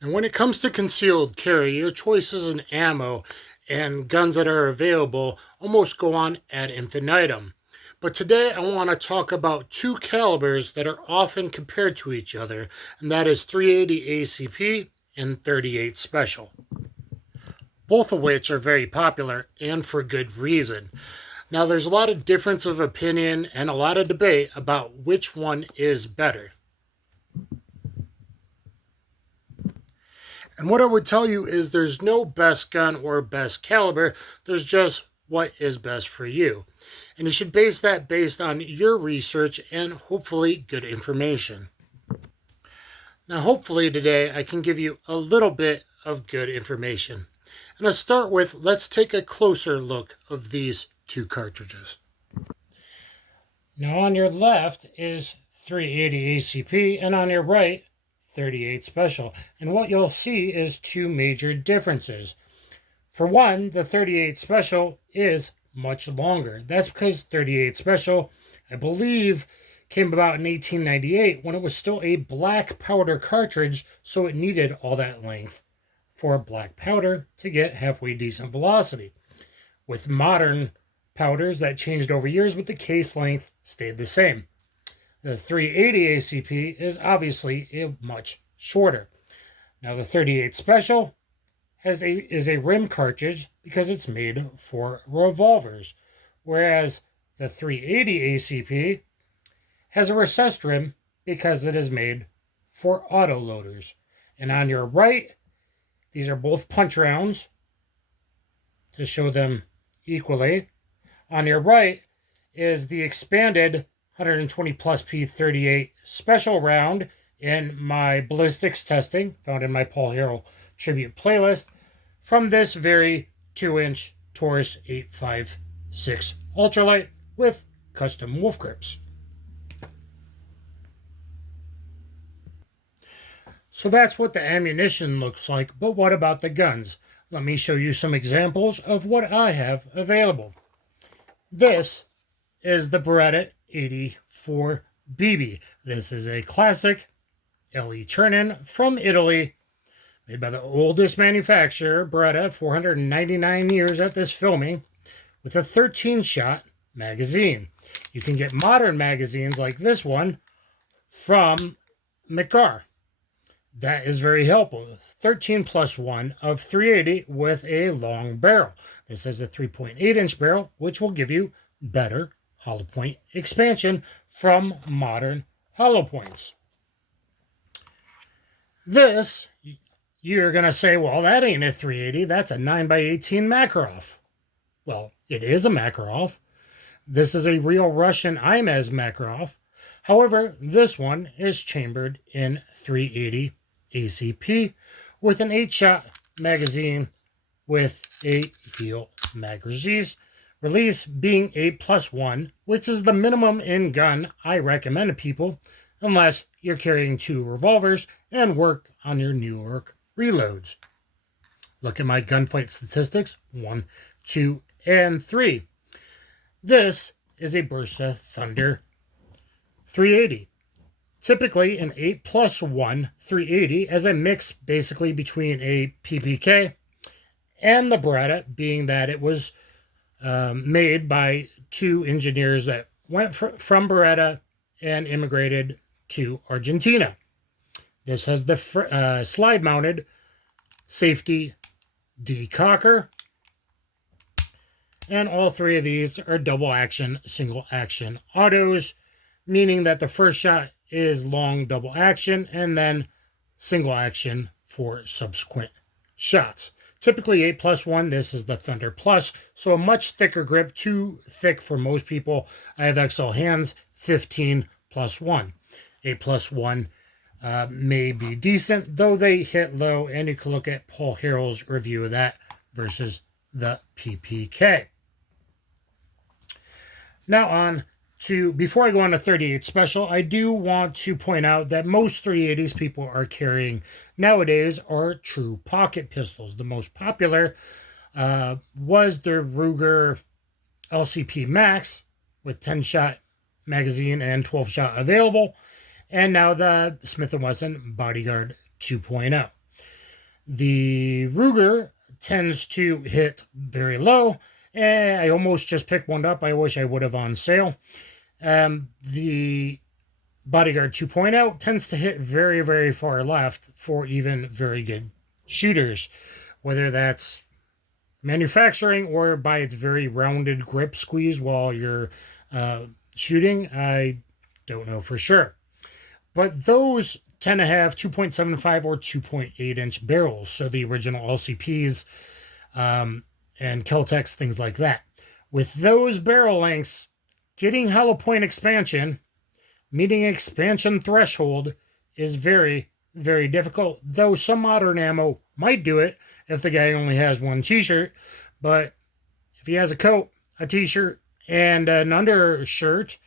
And when it comes to concealed carry, your choices in ammo and guns that are available almost go on ad infinitum. But today I want to talk about two calibers that are often compared to each other, and that is 380 ACP and 38 Special. Both of which are very popular and for good reason. Now there's a lot of difference of opinion and a lot of debate about which one is better. And what I would tell you is there's no best gun or best caliber. There's just what is best for you. And you should base that based on your research and hopefully good information. Now, hopefully today I can give you a little bit of good information. And to start with, let's take a closer look of these two cartridges. Now on your left is 380 ACP and on your right 38 Special. And what you'll see is two major differences. For one, the 38 Special is much longer. That's because 38 Special, I believe, came about in 1898 when it was still a black powder cartridge, so it needed all that length for black powder to get halfway decent velocity. With modern powders, that changed over years, but the case length stayed the same. The 380 ACP is obviously much shorter. Now the 38 Special is a rim cartridge because it's made for revolvers, whereas the 380 ACP has a recessed rim because it is made for autoloaders. And on your right, these are both punch rounds to show them equally. On your right is the expanded 120 plus P38 Special round in my ballistics testing, found in my Paul Harrell tribute playlist, from this very 2-inch Taurus 856 ultralight with custom wolf grips. So that's what the ammunition looks like, but what about the guns? Let me show you some examples of what I have available. This is the Beretta 84 BB. This is a classic LE turn-in from Italy, made by the oldest manufacturer, Beretta, 499 years at this filming, with a 13-shot magazine. You can get modern magazines like this one from Makarov. That is very helpful. 13 plus 1 of 380 with a long barrel. This is a 3.8-inch barrel, which will give you better hollow point expansion from modern hollow points. This, you're going to say, well, that ain't a 380. That's a 9x18 Makarov. Well, it is a Makarov. This is a real Russian Imez Makarov. However, this one is chambered in 380 ACP with an 8-shot magazine with a heel mag release being 8+1, which is the minimum in gun I recommend to people unless you're carrying 2 revolvers and work on your New York reloads. Look at my gunfight statistics, 1, 2, and 3. This is a Bersa Thunder 380. Typically an 8+1 380 as a mix basically between a PPK and the Beretta, being that it was made by 2 engineers that went from Beretta and immigrated to Argentina. This has the slide-mounted safety decocker, and all 3 of these are double action, single action autos, meaning that the first shot is long double action and then single action for subsequent shots. Typically 8+1, this is the Thunder Plus, so a much thicker grip, too thick for most people. I have XL hands, 15+1. 8+1 may be decent, though they hit low, and you can look at Paul Harrell's review of that versus the PPK. Now on to, before I go on to 38 Special, I do want to point out that most 380s people are carrying nowadays are true pocket pistols. The most popular was the Ruger LCP Max with 10-shot magazine and 12-shot available, and now the Smith & Wesson Bodyguard 2.0. The Ruger tends to hit very low. I almost just picked one up. I wish I would have on sale. The Bodyguard 2.0 tends to hit very, very far left for even very good shooters, whether that's manufacturing or by its very rounded grip squeeze while you're shooting. I don't know for sure. But those tend to have 2.75 or 2.8 inch barrels, so the original LCPs and Keltecs, things like that. With those barrel lengths, getting hollow point expansion, meeting expansion threshold, is very, very difficult, though some modern ammo might do it if the guy only has one t-shirt. But if he has a coat, a t-shirt, and an undershirt,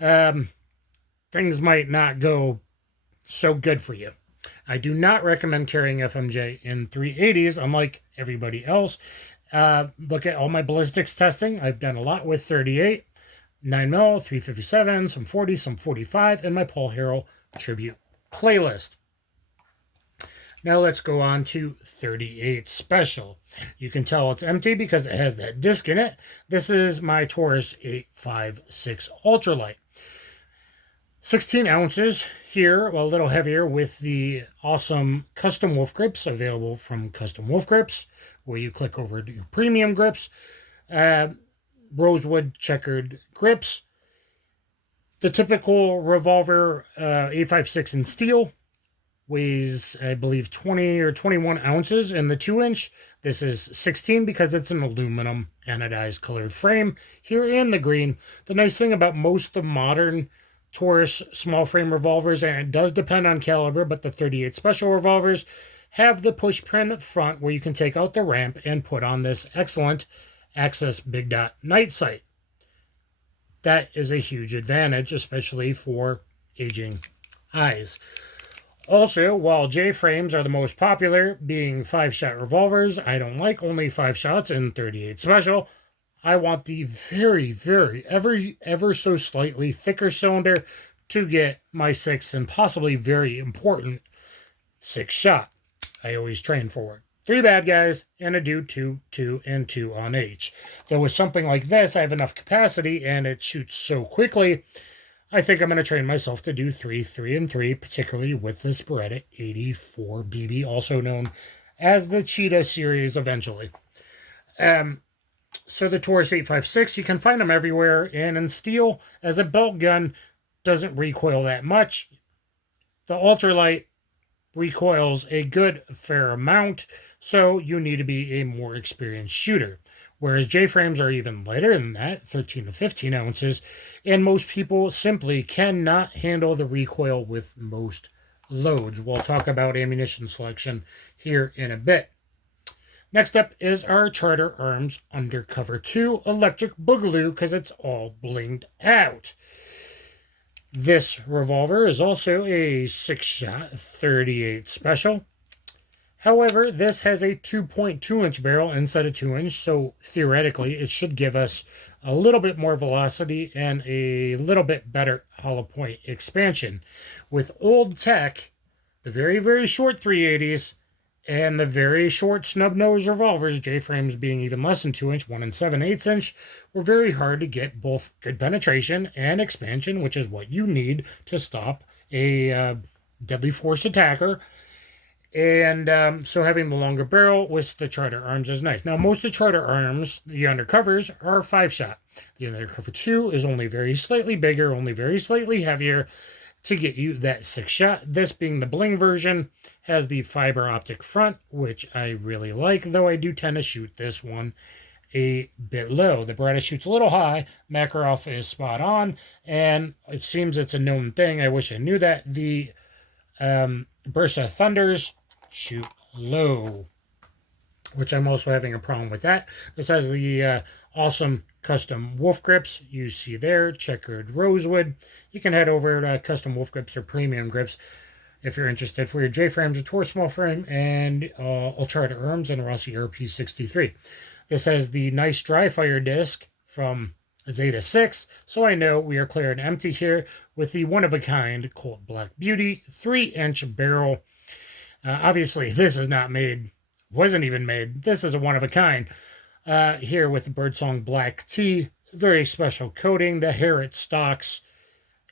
things might not go so good for you. I do not recommend carrying FMJ in 380s, unlike everybody else. Look at all my ballistics testing. I've done a lot with 38, 9mm, 357, some 40, some 45, and my Paul Harrell tribute playlist. Now let's go on to 38 Special. You can tell it's empty because it has that disc in it. This is my Taurus 856 Ultralight. 16 ounces here, well, a little heavier, with the awesome custom wolf grips available from Custom Wolf Grips, where you click over to premium grips, rosewood checkered grips. The typical revolver 856 in steel weighs, I believe, 20 or 21 ounces in the 2-inch. This is 16 because it's an aluminum anodized colored frame here in the green. The nice thing about most of the modern Taurus small frame revolvers, and it does depend on caliber, but the 38 Special revolvers have the push pin front where you can take out the ramp and put on this excellent Access Big Dot night sight. That is a huge advantage, especially for aging eyes. Also, while J-frames are the most popular, being 5-shot revolvers, I don't like only 5 shots in 38 Special. I want the very, very, ever so slightly thicker cylinder to get my 6 and possibly very important 6-shot. I always train for it. 3 bad guys and a dude 2, 2, and 2 on H. Though with something like this, I have enough capacity and it shoots so quickly, I think I'm going to train myself to do 3, 3, and 3, particularly with this Beretta 84 BB, also known as the Cheetah series eventually. So the Taurus 856, you can find them everywhere, and in steel, as a belt gun, doesn't recoil that much. The ultralight recoils a good fair amount, so you need to be a more experienced shooter. Whereas J-frames are even lighter than that, 13 to 15 ounces, and most people simply cannot handle the recoil with most loads. We'll talk about ammunition selection here in a bit. Next up is our Charter Arms Undercover 2 Electric Boogaloo, because it's all blinged out. This revolver is also a 6-shot 38 Special. However, this has a 2.2-inch barrel instead of 2-inch, so theoretically it should give us a little bit more velocity and a little bit better hollow point expansion. With old tech, the very, very short 380s, and the very short snub-nose revolvers, J-frames being even less than 2-inch, 1 7/8 inch, were very hard to get both good penetration and expansion, which is what you need to stop a deadly force attacker. And so having the longer barrel with the Charter Arms is nice. Now, most of the Charter Arms, the undercovers, are 5-shot. The undercover 2 is only very slightly bigger, only very slightly heavier to get you that 6-shot. This being the bling version, has the fiber optic front, which I really like, though I do tend to shoot this one a bit low. The Beretta shoots a little high. Makarov is spot on, and it seems it's a known thing. I wish I knew that. The Bersa Thunders shoot low, which I'm also having a problem with that. This has the awesome custom wolf grips you see there, checkered rosewood. You can head over to Custom Wolf Grips or Premium Grips if you're interested for your J-frames, a Taurus small frame, and all Charter Arms and a Rossi RP63. This has the nice dry fire disc from Zeta 6, so I know we are clear and empty here with the one-of-a-kind Colt Black Beauty 3-inch barrel. Obviously, this is not made, wasn't even made. This is a one of a kind. Here with the Birdsong Black Tea, very special coating. The hair it stocks,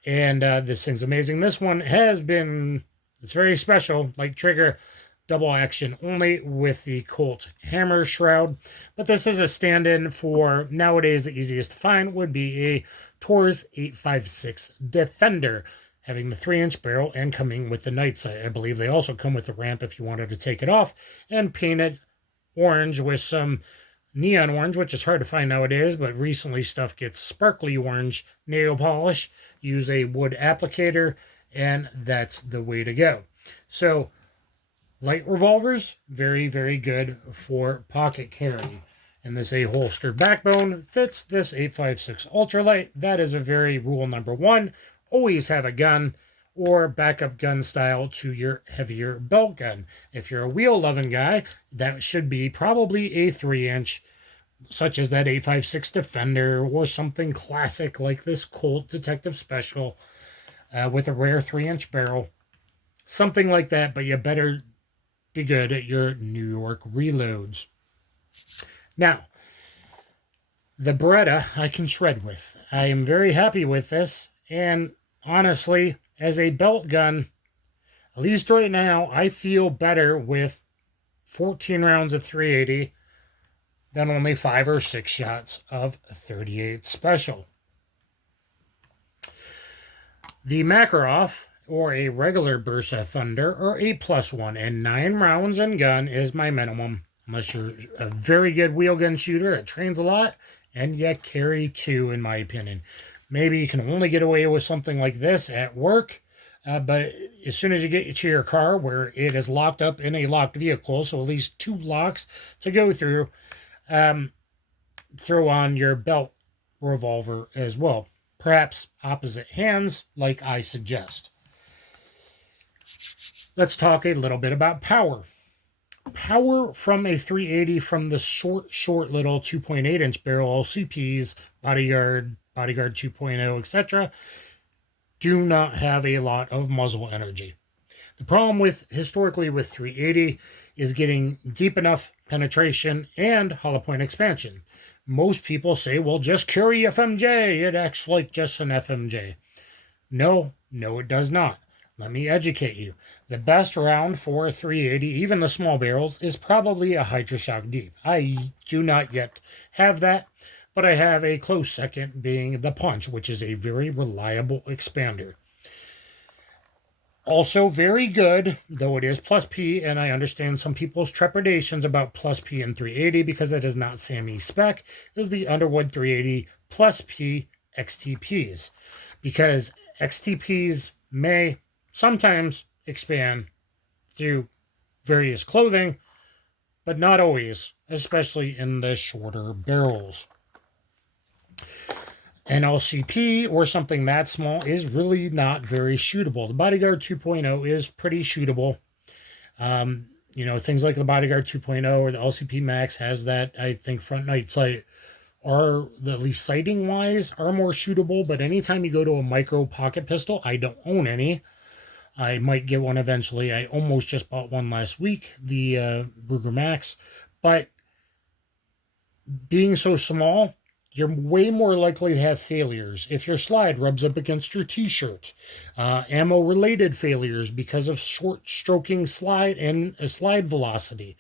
and this thing's amazing. This one has been, it's very special, like Trigger, double action only with the Colt hammer shroud. But this is a stand-in for, nowadays the easiest to find would be a Taurus 856 Defender, having the 3-inch barrel and coming with the night sight. I believe they also come with the ramp if you wanted to take it off and paint it orange with some neon orange, which is hard to find nowadays, but recently stuff gets sparkly orange nail polish. Use a wood applicator, and that's the way to go. So, light revolvers, very, very good for pocket carry. And this A-holster backbone fits this 856 ultralight. That is a very rule number one. Always have a gun or backup gun style to your heavier belt gun. If you're a wheel-loving guy, that should be probably a 3-inch, such as that 856 Defender or something classic like this Colt Detective Special with a rare 3-inch barrel. Something like that, but you better be good at your New York reloads. Now, the Beretta I can shred with. I am very happy with this, and honestly, as a belt gun, at least right now, I feel better with 14 rounds of 380 than only 5 or 6 shots of 38 Special. The Makarov, or a regular Bersa Thunder, or 8+1, and 9 rounds in gun is my minimum. Unless you're a very good wheel gun shooter, it trains a lot, and you carry 2, in my opinion. Maybe you can only get away with something like this at work, but as soon as you get to your car where it is locked up in a locked vehicle, so at least 2 locks to go through, throw on your belt revolver as well. Perhaps opposite hands, like I suggest. Let's talk a little bit about power. Power from a 380 from the short little 2.8-inch barrel LCPs, Bodyguard 2.0, etc., do not have a lot of muzzle energy. The problem historically with 380 is getting deep enough penetration and hollowpoint expansion. Most people say, well, just carry FMJ. It acts like just an FMJ. No, it does not. Let me educate you. The best round for a 380, even the small barrels, is probably a Hydrashok Deep. I do not yet have that, but I have a close second being the Punch, which is a very reliable expander. Also very good, though it is plus P, and I understand some people's trepidations about plus P in 380 because it is not SAMI spec, is the Underwood 380 plus P XTPs. Because XTPs may sometimes expand through various clothing, but not always, especially in the shorter barrels. An LCP or something that small is really not very shootable. The Bodyguard 2.0 is pretty shootable. Things like the Bodyguard 2.0 or the LCP Max has that, I think, front night sight are, at least sighting wise, are more shootable. But anytime you go to a micro pocket pistol, I don't own any. I might get one eventually. I almost just bought one last week, the Ruger Max. But being so small, you're way more likely to have failures if your slide rubs up against your t-shirt. Ammo-related failures because of short stroking slide and slide velocity.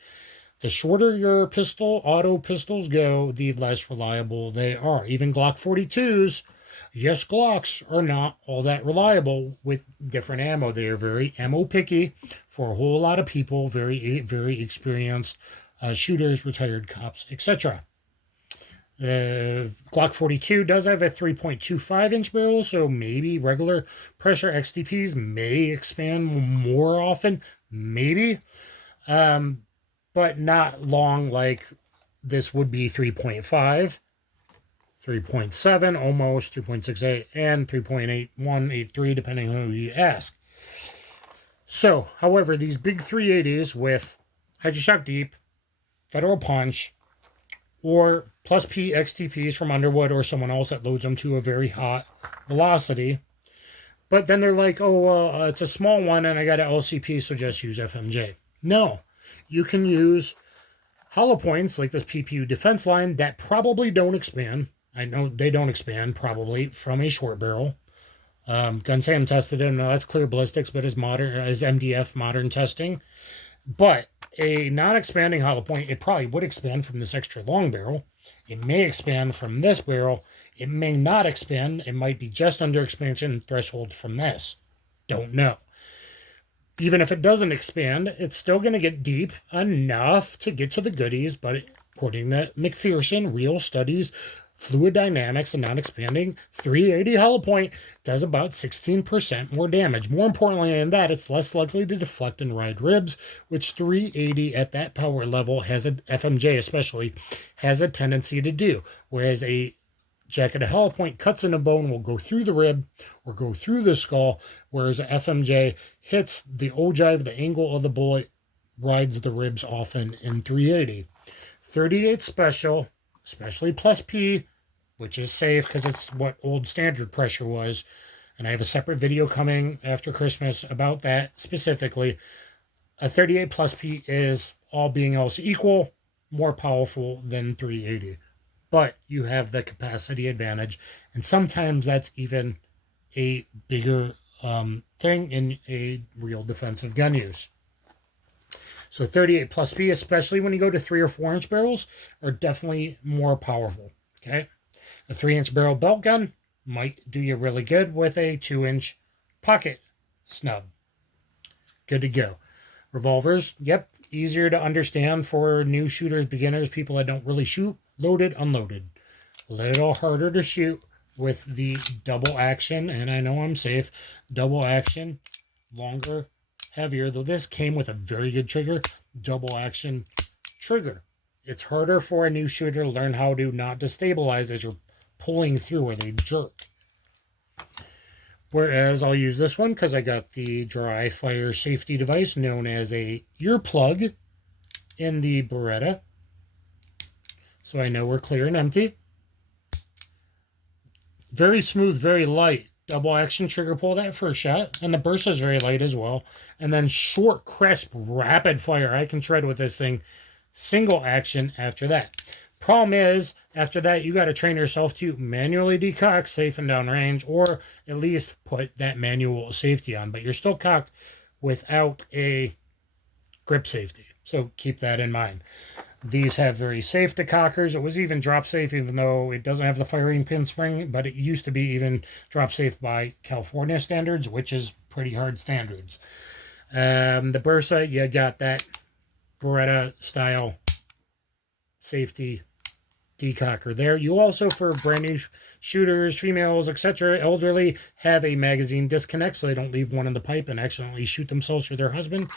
The shorter your auto pistols go, the less reliable they are. Even Glock 42s, yes, Glocks are not all that reliable with different ammo. They are very ammo picky for a whole lot of people, very, very experienced shooters, retired cops, etc. Glock 42 does have a 3.25-inch barrel, so maybe regular pressure XTPs may expand more often, maybe, but not long like this would be 3.5, 3.7, almost 3.68, and 3.8183, depending on who you ask. So, however, these big 380s with Hydrashok Deep, Federal Punch, or plus P XTPs from Underwood or someone else that loads them to a very hot velocity, But then they're like, oh, well, it's a small one and I got an LCP, so just use FMJ. No, you can use hollow points like this PPU defense line that probably don't expand. I know they don't expand probably from a short barrel. GunSam tested it, and that's clear ballistics, but as modern as MDF modern testing. But a non-expanding hollow point, it probably would expand from this extra long barrel. It may expand from this barrel. It may not expand. It might be just under expansion threshold from this. Don't know. Even if it doesn't expand, it's still going to get deep enough to get to the goodies. But according to McPherson, real studies, fluid dynamics, and non-expanding 380 hollow point does about 16% more damage. More importantly than that, it's less likely to deflect and ride ribs, which 380 at that power level has a FMJ especially has a tendency to do. Whereas a jacketed hollow point cuts in a bone, will go through the rib or go through the skull, whereas a FMJ hits the ogive, the angle of the bullet, rides the ribs often in 380. 38 special, especially plus P, which is safe because it's what old standard pressure was. And I have a separate video coming after Christmas about that specifically. A 38 plus P is, all being else equal, more powerful than 380. But you have the capacity advantage. And sometimes that's even a bigger thing in a real defensive gun use. So 38 plus P, especially when you go to 3 or 4 inch barrels, are definitely more powerful. Okay. A 3-inch barrel belt gun might do you really good with a 2-inch pocket snub. Good to go. Revolvers, yep, easier to understand for new shooters, beginners, people that don't really shoot. Loaded, unloaded. A little harder to shoot with the double action, and I know I'm safe. Double action, longer, heavier, though this came with a very good trigger. Double action trigger. It's harder for a new shooter to learn how to not destabilize as you're pulling through or they jerk. Whereas I'll use this one because I got the dry fire safety device known as a earplug in the Beretta. So I know we're clear and empty. Very smooth, very light. Double action trigger pull that first shot. And the Bersa is very light as well. And then short, crisp, rapid fire. I can shred with this thing. Single action after that. Problem is, after that, you got to train yourself to manually decock safe and downrange, or at least put that manual safety on. But you're still cocked without a grip safety. So keep that in mind. These have very safe decockers. It was even drop safe, even though it doesn't have the firing pin spring, but it used to be even drop safe by California standards, which is pretty hard standards. The Bersa, you got that Beretta style safety decocker there. You also, for brand new shooters, females, etc., elderly, have a magazine disconnect so they don't leave one in the pipe and accidentally shoot themselves or their husband,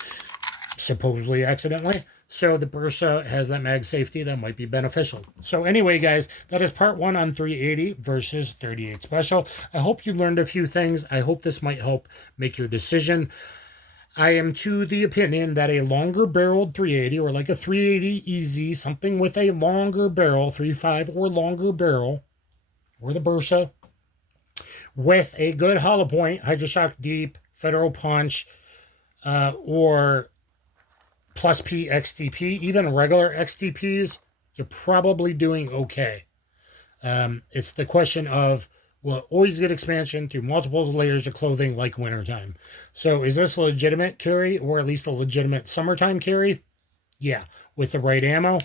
supposedly accidentally. So the Bersa has that mag safety that might be beneficial. So anyway, guys, that is part 1 on 380 versus 38 special. I hope you learned a few things. I hope this might help make your decision. I am to the opinion that a longer barreled 380, or like a 380 EZ, something with a longer barrel, 3.5 or longer barrel, or the Bersa, with a good hollow point, Hydrashok Deep, Federal Punch, or plus P XTP, even regular XTPs, you're probably doing okay. It's the question of, will always get expansion through multiple layers of clothing like wintertime. So is this a legitimate carry, or at least a legitimate summertime carry? Yeah, with the right ammo,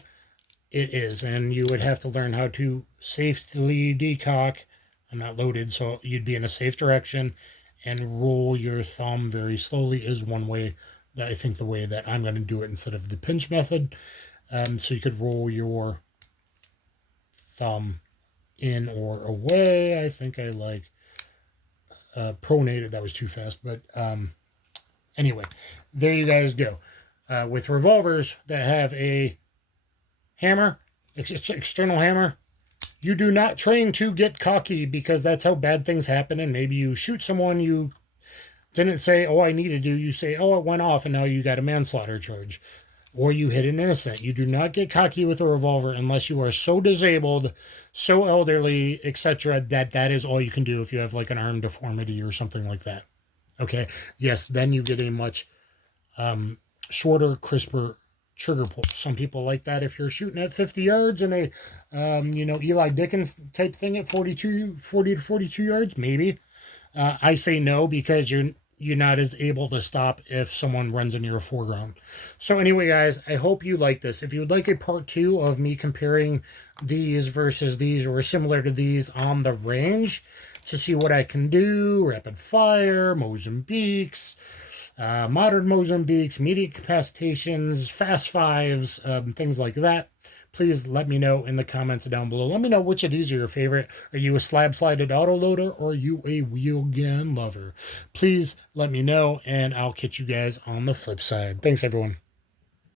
it is. And you would have to learn how to safely decock. I'm not loaded, so you'd be in a safe direction, and roll your thumb very slowly is one way. That I think the way that I'm going to do it instead of the pinch method. So you could roll your thumb in or away. I think I like pronated. That was too fast. But anyway, there you guys go. With revolvers that have a hammer, external hammer, you do not train to get cocky, because that's how bad things happen. And maybe you shoot someone you didn't say, oh, I needed to. You say, oh, it went off, and now you got a manslaughter charge. or you hit an innocent. You do not get cocky with a revolver unless you are so disabled, so elderly, etc., that that is all you can do if you have like an arm deformity or something like that. Okay. Yes, then you get a much shorter, crisper trigger pull. Some people like that if you're shooting at 50 yards and a, Eli Dickens type thing at 40 to 42 yards, maybe. I say no because you're not as able to stop if someone runs into your foreground. So anyway, guys, I hope you like this. If you would like a part 2 of me comparing these versus these or similar to these on the range to see what I can do, rapid fire, Mozambiques, modern Mozambiques, medium capacitations, fast fives, things like that, please let me know in the comments down below. Let me know which of these are your favorite. Are you a slab-sided autoloader or are you a wheel gun lover? Please let me know, and I'll catch you guys on the flip side. Thanks, everyone.